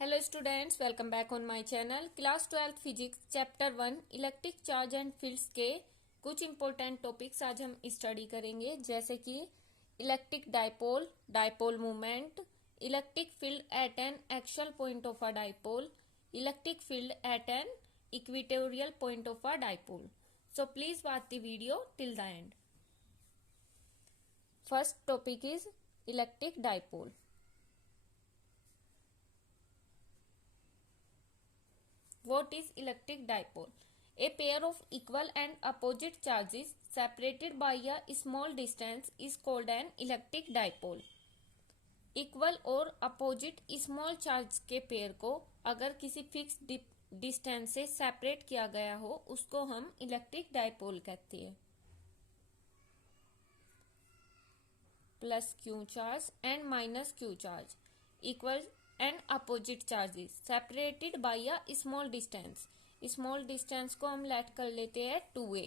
Hello students, welcome back on my channel. Class 12 physics chapter 1 electric charge and fields के कुछ important topics आज हम study करेंगे, जैसे कि electric dipole, dipole movement, electric field at an axial point of a dipole, electric field at an equatorial point of a dipole. So please watch the video till the end. First topic is electric dipole. What is electric dipole? A pair of equal and opposite charges separated by a small distance is called an electric dipole. Equal और opposite small charge के pair को अगर किसी fix distance से separate किया गया हो, उसको हम इलेक्ट्रिक डाइपोल कहते हैं। Plus Q charge and minus Q charge equal and opposite charges separated by a small distance. Small distance को हम लेट कर लेते हैं 2a।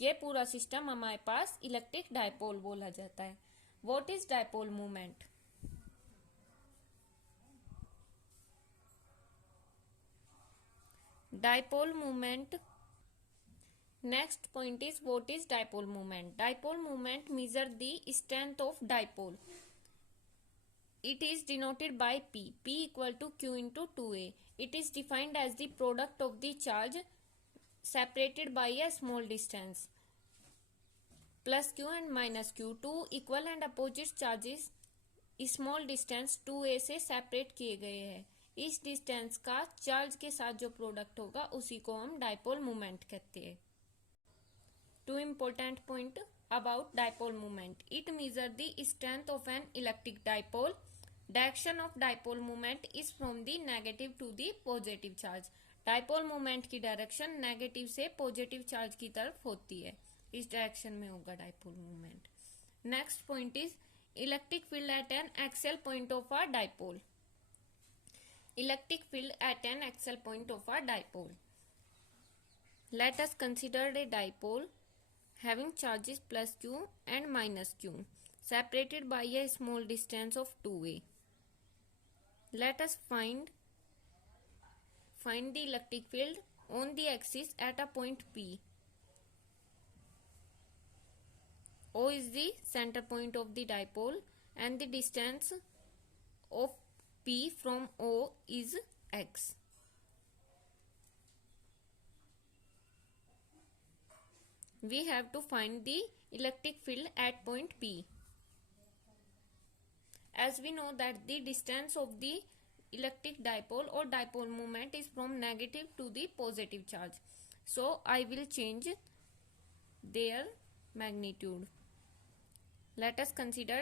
ये पूरा सिस्टम हमारे पास इलेक्ट्रिक डाइपोल बोला जाता है। What is dipole movement? Dipole movement. Next point is what is dipole movement? Dipole movement measure the strength of dipole. It is denoted by P. P equal to Q into 2A. It is defined as the product of the charge separated by a small distance. Plus Q and minus Q, two equal and opposite charges small distance 2A से separate किए गए हैं। इस distance का charge के साथ जो product होगा उसी को हम डाइपोल मूवमेंट कहते हैं। Two important point about dipole movement. It measure the strength of an electric dipole. Direction of dipole movement is from the negative to the positive charge. Dipole movement की direction negative से positive charge की तरफ होती है, इस direction में होगा dipole movement. Next point is electric field at an axial point of a dipole. Electric field at an axial point of a dipole. Let us consider a dipole having charges plus q and minus q separated by a small distance of 2a. Let us find the electric field on the axis at a point P. O is the center point of the dipole and the distance of P from O is x. We have to find the electric field at point P. As we know that the distance of the electric dipole or dipole moment is from negative to the positive charge. So I will change their magnitude. Let us consider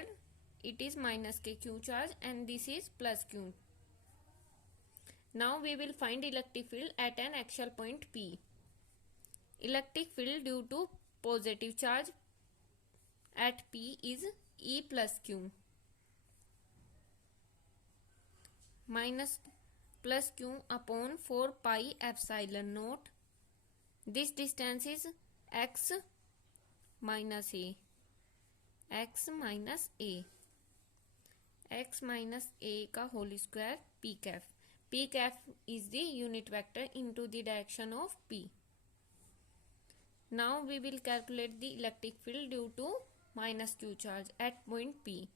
it is minus kq charge and this is plus q. Now we will find electric field at an axial point P. Electric field due to positive charge at P is E plus Q. Minus plus Q upon 4 pi epsilon naught. This distance is x minus a. x minus a. x minus a का whole square p cap. p cap is the unit vector into the direction of P. Now we will calculate the electric field due to minus q charge at point P.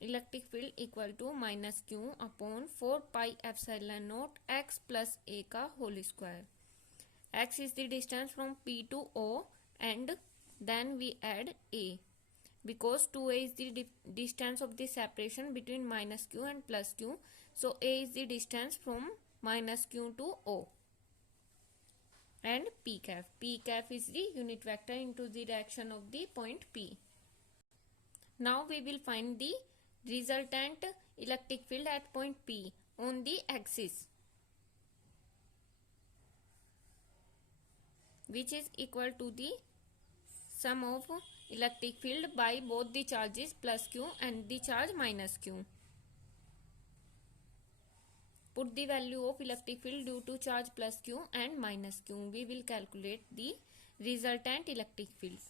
Electric field equal to minus q upon 4 pi epsilon naught x plus a का whole square. X is the distance from P to O and then we add a because 2a is the distance of the separation between minus q and plus q. So a is the distance from minus q to O. And p cap. P cap is the unit vector into the direction of the point P. Now we will find the resultant electric field at point P on the axis, which is equal to the sum of electric field by both the charges plus q and the charge minus q. Put the value of electric field due to charge plus q and minus q. We will calculate the resultant electric field.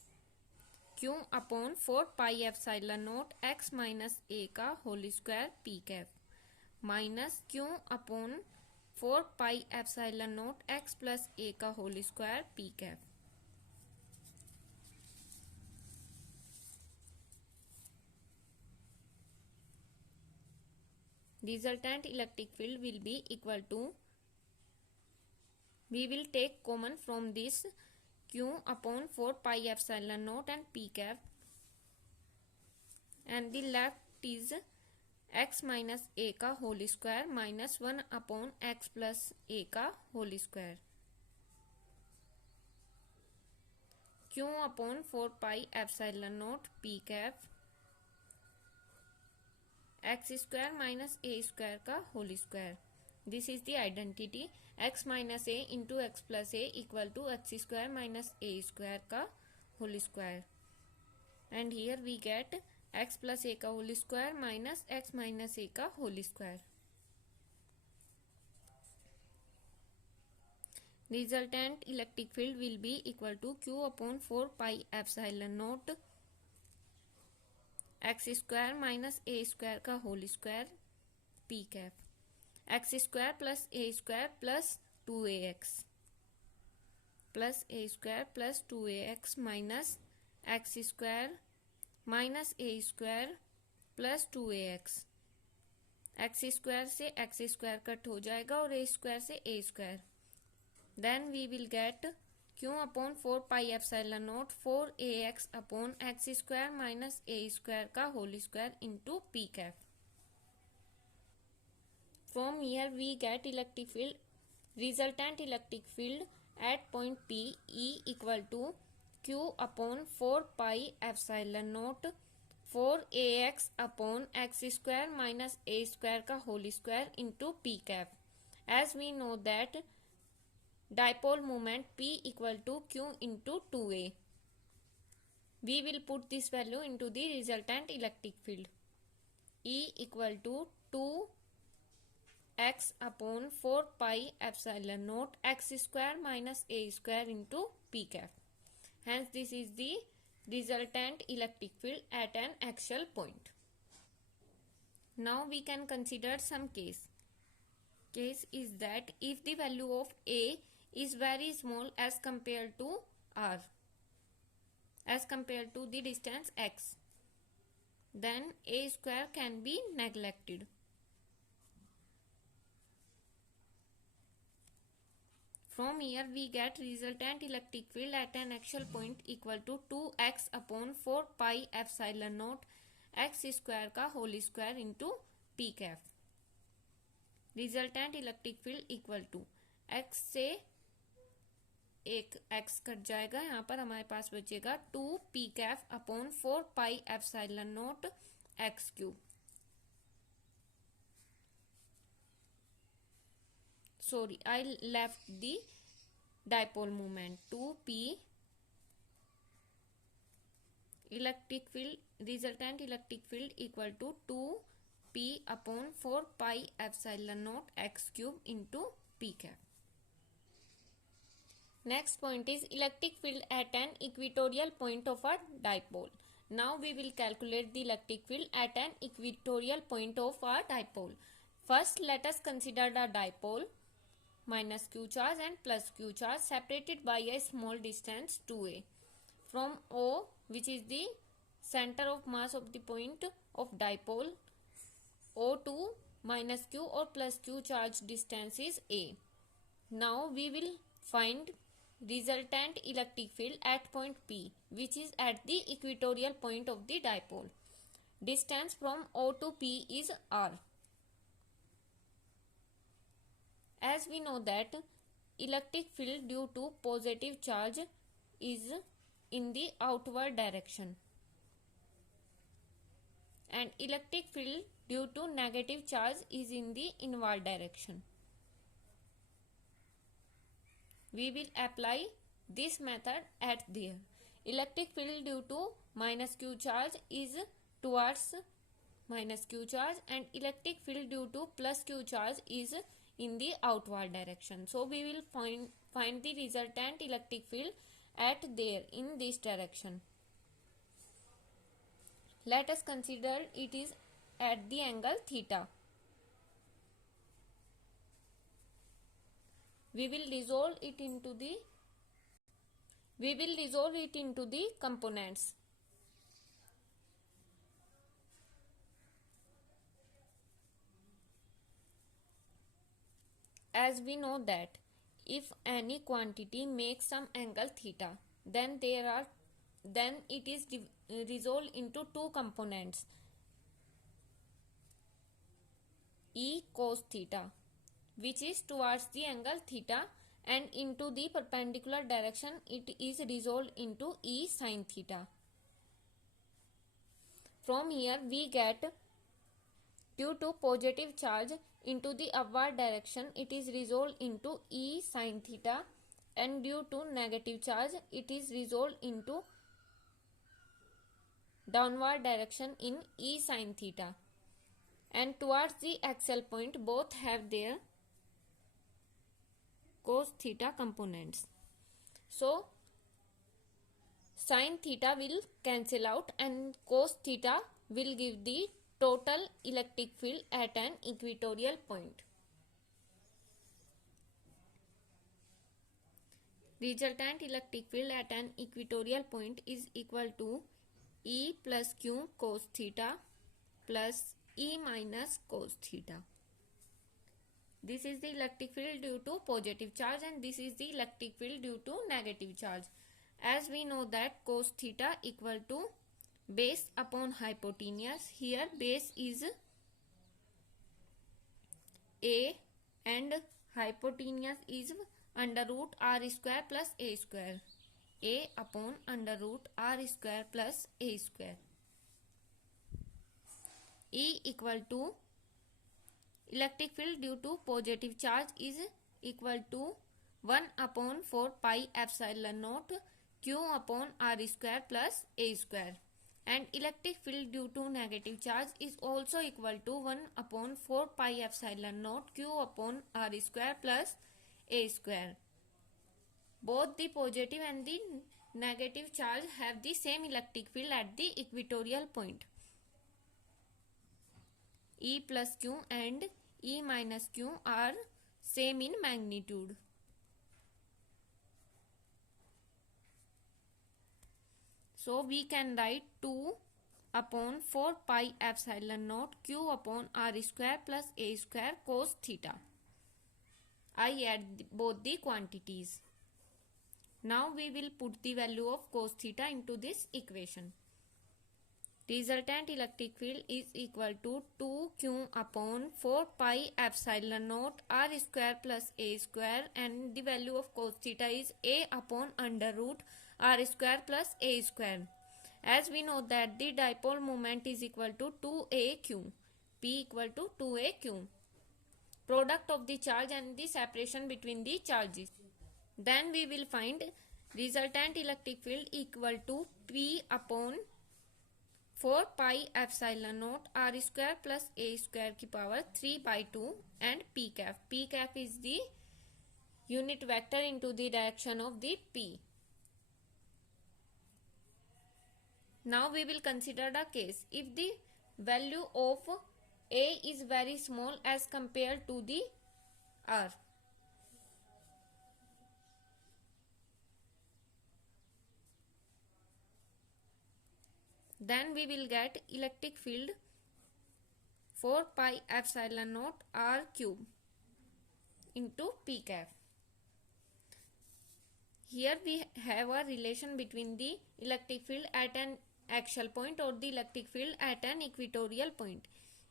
Q upon 4 pi epsilon naught x minus a का whole square p cap minus q upon 4 pi epsilon naught x plus a का whole square p cap. Resultant electric field will be equal to, we will take common from this q upon 4 pi epsilon naught and p cap, and the left is x minus a का whole square minus 1 upon x plus a का whole square. q upon 4 pi epsilon naught p cap x square minus a square का whole square. This is the identity. X minus a into x plus a equal to x square minus a square का whole square. And here we get x plus a का whole square minus x minus a का whole square. Resultant electric field will be equal to q upon 4 pi epsilon naught x square minus a square का whole square p cap x square plus a square plus 2ax plus a square plus 2ax minus x square minus a square plus 2ax. X square से x square cut हो जाएगा और a square से a square. Then we will get q upon 4 pi epsilon naught 4ax upon x square minus a square का whole square into p cap. From here we get electric field. Resultant electric field at point P E equal to q upon 4 pi epsilon naught 4ax upon x square minus a square का whole square into p cap. As we know that dipole moment P equal to Q into 2A. We will put this value into the resultant electric field. E equal to 2x upon 4 pi epsilon naught x square minus a square into P cap. Hence this is the resultant electric field at an axial point. Now we can consider some case. Case is that if the value of A is very small as compared to r, as compared to the distance x, then a square can be neglected. From here we get resultant electric field at an axial point equal to 2x upon 4 pi epsilon naught x square का whole square into p cap. Resultant electric field equal to x से एक x cut जाएगा, यहाँ पर हमारे पास बचेगा 2 p cap upon 4 pi epsilon naught x cube. Sorry, I left the dipole moment. 2p electric field, resultant electric field equal to 2p upon 4 pi epsilon naught x cube into p cap. Next point is electric field at an equatorial point of a dipole. Now we will calculate the electric field at an equatorial point of a dipole. First let us consider the dipole minus q charge and plus q charge separated by a small distance 2a from O, which is the center of mass of the point of dipole. O2 minus q or plus q charge distance is A. Now we will find resultant electric field at point P, which is at the equatorial point of the dipole. Distance from O to P is r. As we know that electric field due to positive charge is in the outward direction, and electric field due to negative charge is in the inward direction. We will apply this method at there. Electric field due to minus q charge is towards minus q charge, and electric field due to plus q charge is in the outward direction. So we will find the resultant electric field at there in this direction. Let us consider it is at the angle theta. we will resolve it into the components. As we know that if any quantity makes some angle theta, then it is resolved into two components, E cos theta, which is towards the angle theta, and into the perpendicular direction it is resolved into E sin theta. From here we get, due to positive charge into the upward direction it is resolved into E sin theta, and due to negative charge it is resolved into downward direction in E sin theta. And towards the axial point both have their cos theta components. So sin theta will cancel out and cos theta will give the total electric field at an equatorial point. Resultant electric field at an equatorial point is equal to E plus Q cos theta plus E minus cos theta. This is the electric field due to positive charge and this is the electric field due to negative charge. As we know that cos theta equal to base upon hypotenuse. Here base is A and hypotenuse is under root r square plus a square. A upon under root r square plus a square. E equal to electric field due to positive charge is equal to 1 upon 4 pi epsilon naught q upon r square plus a square, and electric field due to negative charge is also equal to 1 upon 4 pi epsilon naught q upon r square plus a square. Both the positive and the negative charge have the same electric field at the equatorial point. E plus Q and E minus Q are same in magnitude. So we can write 2 upon 4 pi epsilon naught Q upon r square plus a square cos theta. I add both the quantities. Now we will put the value of cos theta into this equation. Resultant electric field is equal to 2q upon 4 pi epsilon naught r square plus a square, and the value of cos theta is a upon under root r square plus a square. As we know that the dipole moment is equal to 2aq, P equal to 2aq, product of the charge and the separation between the charges. Then we will find resultant electric field equal to P upon 4 pi epsilon naught r square plus a square की power 3 by 2 and p cap. P cap is the unit vector into the direction of the P. Now we will consider the case if the value of A is very small as compared to the R. Then we will get electric field 4 pi epsilon naught r cube into p cap. Here we have a relation between the electric field at an axial point or the electric field at an equatorial point.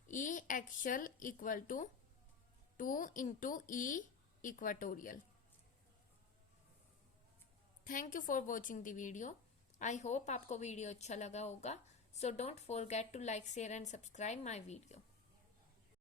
E axial equal to 2 into E equatorial. Thank you for watching the video. I hope आपको video अच्छा लगा होगा. So don't forget to like, share and subscribe my video.